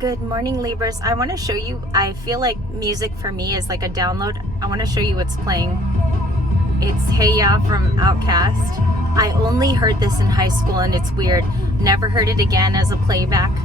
Good morning, Libras. I want to show you, I feel like music for me is like a download. I want to show you what's playing. It's Hey Ya from Outkast. I only heard this in high school and it's weird. Never heard it again as a playback.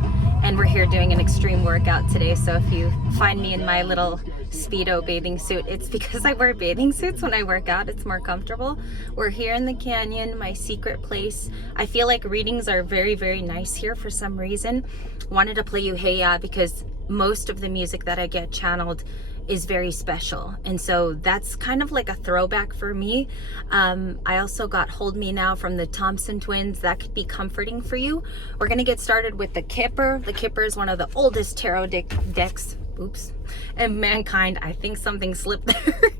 And we're here doing an extreme workout today. So if you find me in my little Speedo bathing suit, it's because I wear bathing suits when I work out. It's more comfortable. We're here in the canyon, my secret place. I feel like readings are very, very nice here for some reason. Wanted to play you Hey Ya because most of the music that I get channeled is very special, and so that's kind of like a throwback for me. I also got Hold Me Now from the Thompson twins. That could be comforting for you. We're gonna get started with the Kipper. The Kipper is one of the oldest tarot decks, oops, and mankind. I think something slipped there.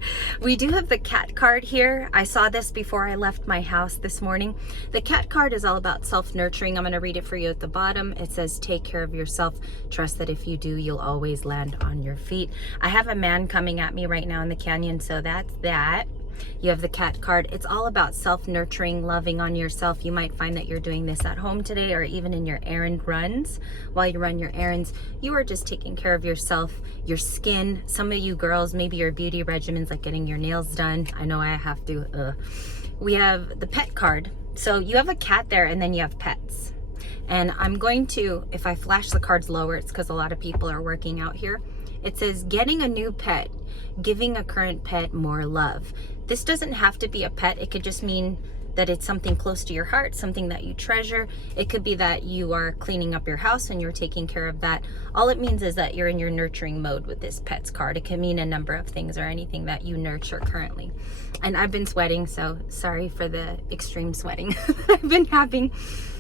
We do have the Cat card here. I saw this before I left my house this morning. The Cat card is all about self-nurturing. I'm going to read it for you at the bottom. It says, take care of yourself. Trust that if you do, you'll always land on your feet. I have a man coming at me right now in the canyon, so that's that. You have the Cat card. It's all about self-nurturing, loving on yourself. You might find that you're doing this at home today or even in your errand runs. While you run your errands, you are just taking care of yourself, your skin. Some of you girls, maybe your beauty regimens like getting your nails done. I know I have to. We have the Pet card. So you have a cat there and then you have pets. And I'm going to, if I flash the cards lower, it's because a lot of people are working out here. It says, getting a new pet, giving a current pet more love. This doesn't have to be a pet. It could just mean that it's something close to your heart, something that you treasure. It could be that you are cleaning up your house and you're taking care of that. All it means is that you're in your nurturing mode with this pets card. It can mean a number of things or anything that you nurture currently. And I've been sweating, so sorry for the extreme sweating I've been having.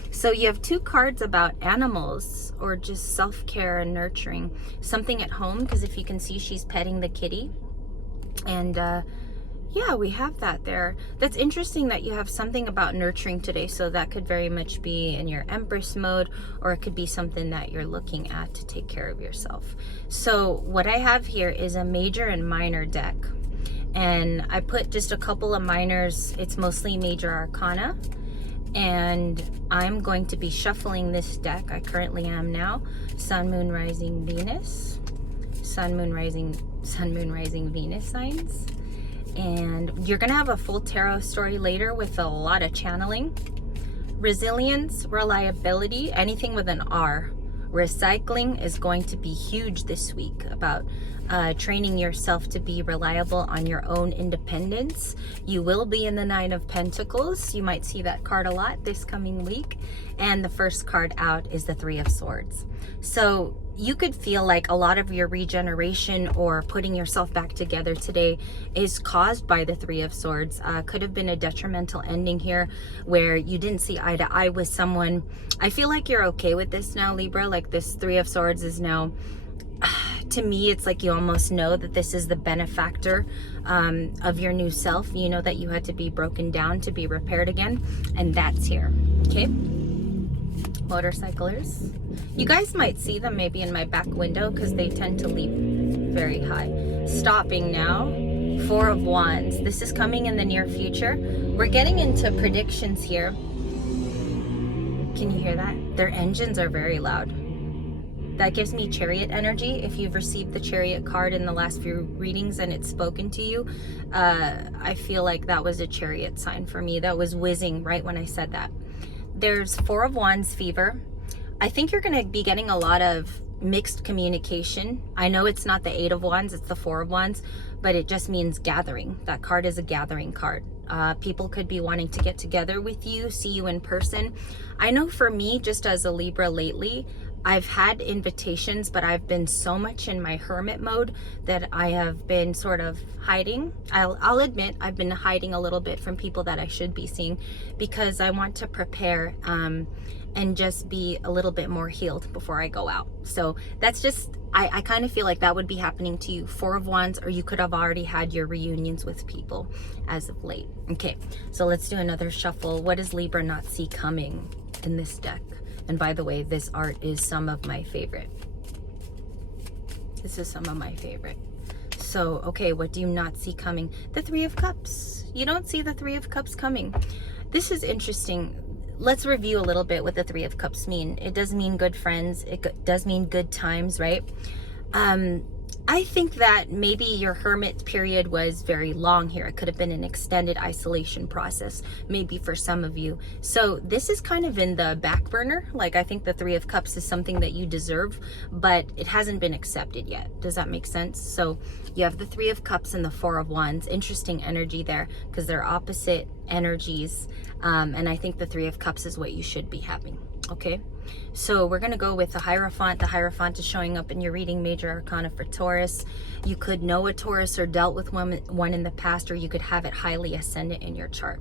So you have two cards about animals or just self-care and nurturing. Something at home, because if you can see, she's petting the kitty. And yeah, we have that there. That's interesting that you have something about nurturing today. So that could very much be in your Empress mode, or it could be something that you're looking at to take care of yourself. So what I have here is a major and minor deck. And I put just a couple of minors. It's mostly major arcana. And I'm going to be shuffling this deck. I currently am now. Sun, Moon, Rising, Venus. Sun, Moon, Rising, Venus signs. And you're gonna have a full tarot story later with a lot of channeling. Resilience, reliability, anything with an R. Recycling is going to be huge this week, about training yourself to be reliable on your own independence. You will be in the Nine of Pentacles. You might see that card a lot this coming week. And the first card out is the Three of Swords. So you could feel like a lot of your regeneration or putting yourself back together today is caused by the Three of Swords. Could have been a detrimental ending here where you didn't see eye to eye with someone. I feel like you're okay with this now, Libra. Like this Three of Swords is now, to me, it's like you almost know that this is the benefactor of your new self. You know that you had to be broken down to be repaired again, and that's here. Okay, motorcyclers, you guys might see them maybe in my back window because they tend to leap very high. Stopping now. Four of Wands. This is coming in the near future. We're getting into predictions here. Can you hear that? Their engines are very loud. That gives me Chariot energy. If you've received the Chariot card in the last few readings and it's spoken to you, I feel like that was a Chariot sign for me. That was whizzing right when I said that. There's Four of Wands fever. I think you're going to be getting a lot of mixed communication. I know it's not the Eight of Wands, it's the Four of Wands, but it just means gathering. That card is a gathering card. People could be wanting to get together with you, see you in person. I know for me, just as a Libra lately, I've had invitations, but I've been so much in my hermit mode that I have been sort of hiding. I'll admit I've been hiding a little bit from people that I should be seeing because I want to prepare and just be a little bit more healed before I go out. So that's just, I kind of feel like that would be happening to you. Four of Wands, or you could have already had your reunions with people as of late. Okay, so let's do another shuffle. What does Libra not see coming in this deck? And by the way, this art is some of my favorite. This is some of my favorite. So, okay, what do you not see coming? The Three of Cups. You don't see the Three of Cups coming. This is interesting. let's review a little bit what the Three of Cups mean. It does mean good friends. It does mean good times, right? I think that maybe your hermit period was very long here. It could have been an extended isolation process, maybe for some of you. So this is kind of in the back burner. Like, I think the Three of Cups is something that you deserve, but it hasn't been accepted yet. Does that make sense? So you have the Three of Cups and the Four of Wands. Interesting energy there because they're opposite energies. And I think the Three of Cups is what you should be having. Okay, so we're going to go with the Hierophant. The Hierophant is showing up in your reading, Major Arcana for Taurus. You could know a Taurus or dealt with one in the past, or you could have it highly ascendant in your chart.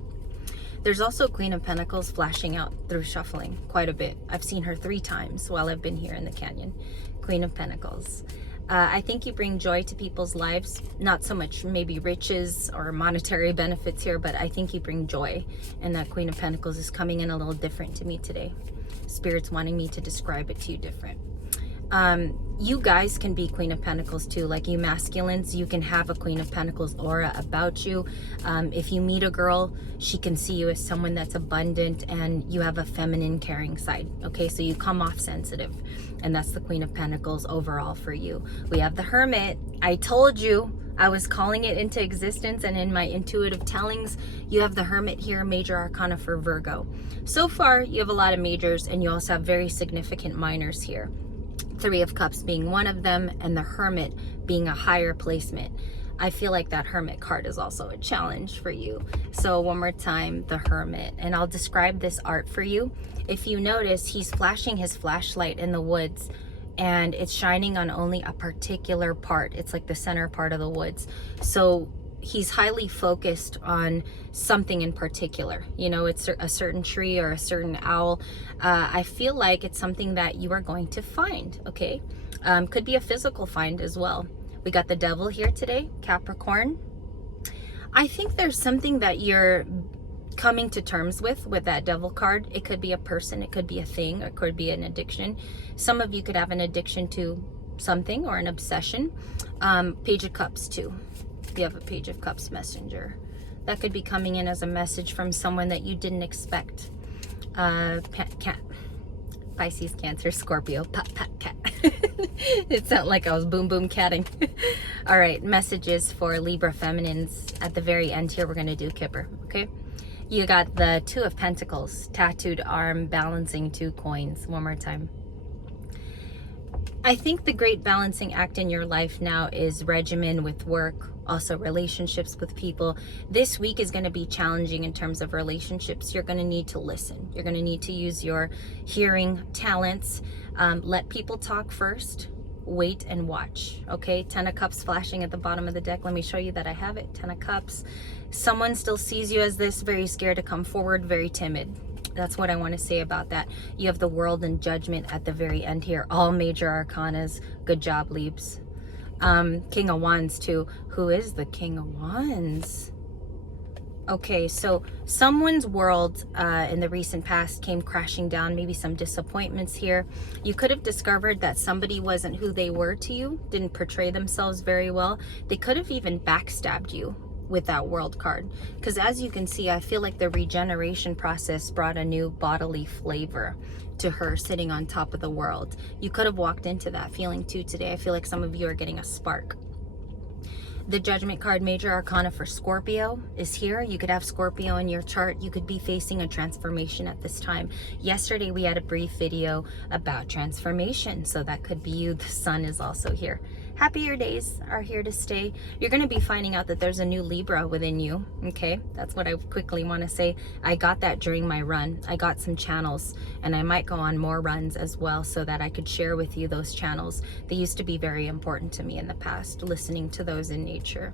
There's also Queen of Pentacles flashing out through shuffling quite a bit. I've seen her 3 times while I've been here in the canyon. Queen of Pentacles. I think you bring joy to people's lives. Not so much maybe riches or monetary benefits here, but I think you bring joy. And that Queen of Pentacles is coming in a little different to me today. Spirit's wanting me to describe it to you different. You guys can be Queen of Pentacles too. Like you masculines, you can have a Queen of Pentacles aura about you. If you meet a girl, she can see you as someone that's abundant and you have a feminine caring side. Okay, so you come off sensitive, and that's the Queen of Pentacles overall for you. We have the Hermit. I told you I was calling it into existence, and in my intuitive tellings, you have the Hermit here, Major Arcana for Virgo. So far, you have a lot of majors, and you also have very significant minors here. Three of Cups being one of them, and the Hermit being a higher placement. I feel like that Hermit card is also a challenge for you. So one more time, the Hermit. And I'll describe this art for you. If you notice, he's flashing his flashlight in the woods, and it's shining on only a particular part. It's like the center part of the woods. So he's highly focused on something in particular. You know, it's a certain tree or a certain owl. I feel like it's something that you are going to find, okay? Could be a physical find as well. We got the Devil here today, Capricorn. I think there's something that you're coming to terms with that Devil card. It could be a person, it could be a thing, it could be an addiction. Some of you could have an addiction to something or an obsession. Page of Cups too. You have a Page of Cups messenger. That could be coming in as a message from someone that you didn't expect. Pisces, Cancer, Scorpio, pat, pat, cat. It sounded like I was boom, boom, catting. All right, messages for Libra feminines. At the very end here, we're going to do Kipper, okay? You got the Two of Pentacles, tattooed arm, balancing 2 coins. One more time. I think the great balancing act in your life now is regimen with work, also relationships with people. This week is going to be challenging in terms of relationships. You're going to need to listen. You're going to need to use your hearing talents. Let people talk first. Wait and watch. Okay, 10 of Cups flashing at the bottom of the deck. Let me show you that I have it. 10 of Cups. Someone still sees you as this, very scared to come forward, very timid. That's what I want to say about that. You have the World and Judgment at the very end here. All major arcanas. Good job, Leaps. King of Wands too. Who is the King of Wands? Okay, so someone's world in the recent past came crashing down. Maybe some disappointments here. You could have discovered that somebody wasn't who they were to you, didn't portray themselves very well. They could have even backstabbed you with that World card, because as you can see, I feel like the regeneration process brought a new bodily flavor to her sitting on top of the world. You could have walked into that feeling too today. I feel like some of you are getting a spark. The Judgment card, Major Arcana for Scorpio, is here. You could have Scorpio in your chart. You could be facing a transformation at this time. Yesterday we had a brief video about transformation, so that could be you. The Sun is also here. Happier days are here to stay. You're going to be finding out that there's a new Libra within you. Okay, that's what I quickly want to say. I got that during my run. I got some channels, and I might go on more runs as well so that I could share with you those channels. They used to be very important to me in the past, listening to those in nature.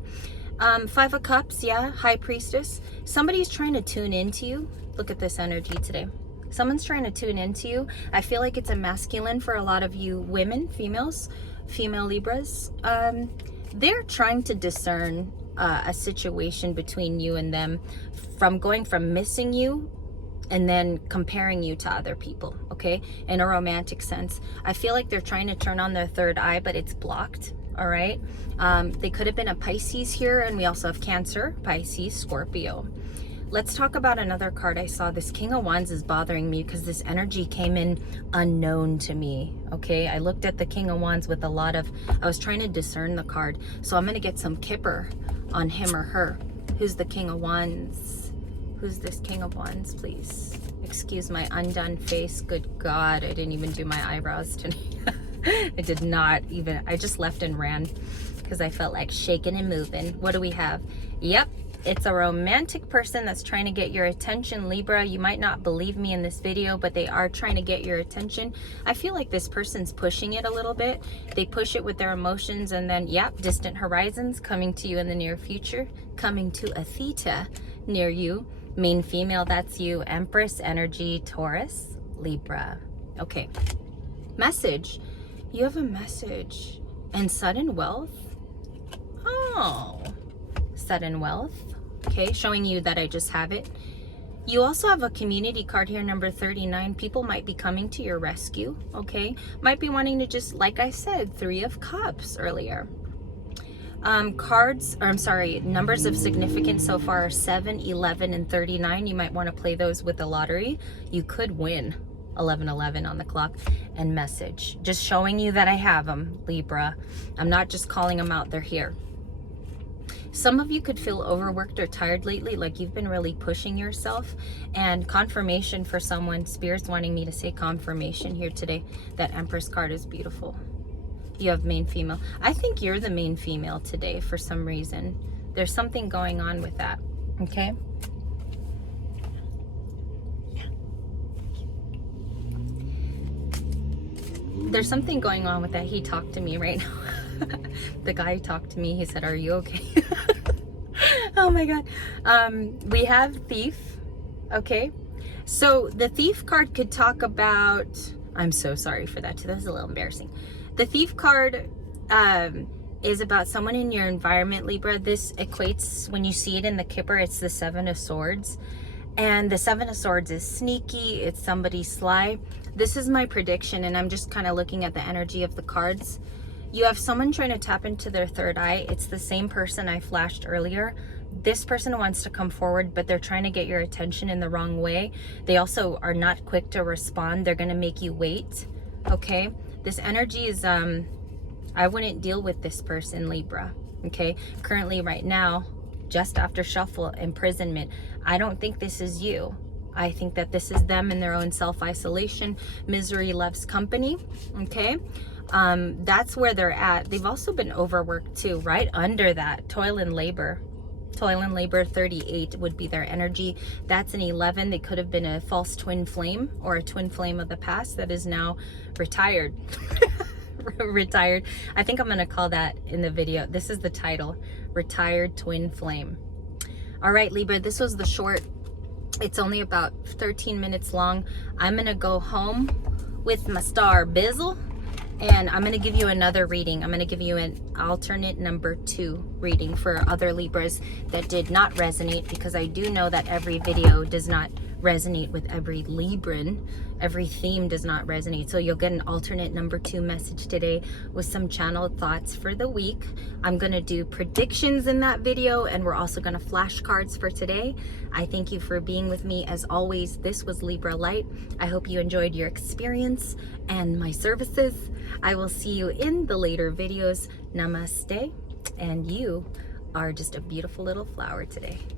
5 of Cups, yeah, High Priestess. Somebody's trying to tune into you. Look at this energy today. Someone's trying to tune into you. I feel like it's a masculine for a lot of you women, females, female Libras. They're trying to discern a situation between you and them, from going from missing you and then comparing you to other people, okay, in a romantic sense. I feel like they're trying to turn on their third eye, but it's blocked. All right, they could have been a Pisces here, and we also have Cancer, Pisces, Scorpio. Let's talk about another card I saw. This King of Wands is bothering me because this energy came in unknown to me. Okay, I looked at the King of Wands with a lot of, I was trying to discern the card. So I'm going to get some kipper on him or her. Who's the King of Wands? Who's this King of Wands, please? Excuse my undone face. Good God, I didn't even do my eyebrows today. I did not even, I just left and ran because I felt like shaking and moving. What do we have? Yep. It's a romantic person that's trying to get your attention, Libra. You might not believe me in this video, but they are trying to get your attention. I feel like this person's pushing it a little bit. They push it with their emotions, and then, yep, distant horizons coming to you in the near future, coming to a theta near you. Main female, that's you. Empress energy, Taurus, Libra. Okay. Message. You have a message. And sudden wealth. Oh. Sudden wealth. Okay, showing you that I just have it. You also have a community card here, number 39. People might be coming to your rescue, okay? Might be wanting to just, like I said, 3 of Cups earlier. Numbers of significance so far are 7, 11, and 39. You might want to play those with the lottery. You could win 1111 on the clock. And message. Just showing you that I have them, Libra. I'm not just calling them out, they're here. Some of you could feel overworked or tired lately, like you've been really pushing yourself. And confirmation for someone, Spirit's wanting me to say confirmation here today. That Empress card is beautiful. You have main female. I think you're the main female today for some reason. There's something going on with that, okay? There's something going on with that. He talked to me right now. The guy talked to me. He said, are you okay? Oh my God. We have Thief. Okay. So the Thief card could talk about, I'm so sorry for that too. That was a little embarrassing. The Thief card is about someone in your environment, Libra. This equates, when you see it in the Kipper, it's the 7 of Swords. And the 7 of Swords is sneaky. It's somebody sly. This is my prediction, and I'm just kind of looking at the energy of the cards. You have someone trying to tap into their third eye. It's the same person I flashed earlier. This person wants to come forward, but they're trying to get your attention in the wrong way. They also are not quick to respond. They're going to make you wait. Okay? This energy is, I wouldn't deal with this person, Libra. Okay? Currently, right now, just after shuffle, imprisonment. I don't think this is you. I think that this is them in their own self-isolation. Misery loves company. Okay? That's where they're at. They've also been overworked too. Right under that, toil and labor. Toil and labor, 38 would be their energy. That's an 11. They could have been a false twin flame or a twin flame of the past that is now retired. Retired. I think I'm going to call that in the video. This is the title, Retired Twin Flame. All right, Libra, this was the short. It's only about 13 minutes long. I'm going to go home with my star Bizzle. And I'm going to give you another reading. I'm going to give you an alternate number 2 reading for other Libras that did not resonate, because I do know that every video does not resonate with every Libran. Every theme does not resonate. So you'll get an alternate number 2 message today with some channeled thoughts for the week. I'm going to do predictions in that video, and we're also going to flash cards for today. I thank you for being with me. As always, this was Libra Light. I hope you enjoyed your experience and my services. I will see you in the later videos. Namaste. And you are just a beautiful little flower today.